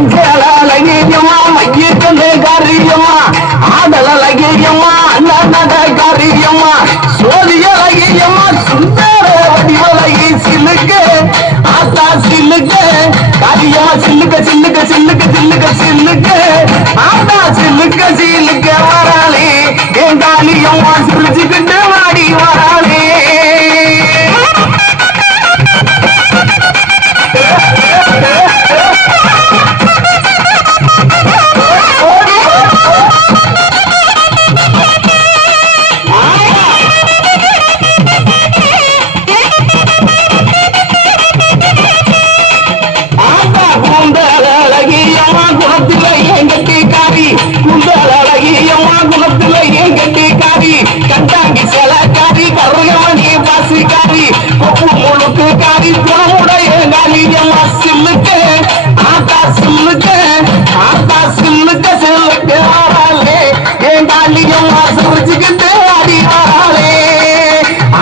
அஞ்சலகியம்மா மையக்கண்ணு காரியம்மா ஆடலகியம்மா அண்ணாட காரியம்மா சோதியலகியம்மா சுந்தர வடிவலகி சில்லுக்கு ஆத்தா சில்லுக்கு காரியம்மா சில்லுக்க சில்லுக்க சில்லுக்க சில்லுக்க சில்லுக்கு ஆத்தா சில்லுக்க சில்லுக்க வராளே என் காளியம்மா சிரிச்சுக்கிட்டு வாடி வராளே கண்டாங்கி செலக்காரி கருகமணி பாசிக்காரி கொப்பு முழுக்கு காரி குணமுடைய காலியம்மா சில்லுக்கு ஆத்தா சில்லுக்கு ஆத்தா சில்லுக்கு சில்லுக்கு வாராளே என் காலியம்மா சிரிச்சுக்கிட்டு ஆடி வாராளே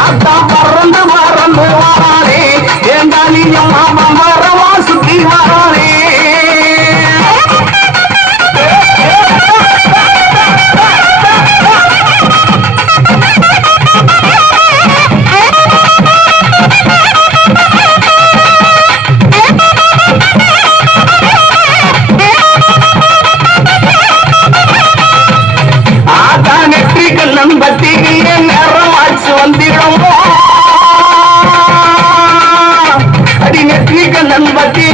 ஆத்தா பறந்து பறந்து வாராளே என் காலியம்மா மரமா சுத்தி வாராளே பத்திரிகையே நேரமாச்சு வந்திடும் அடி நெற்றி கண்ணன் பத்தி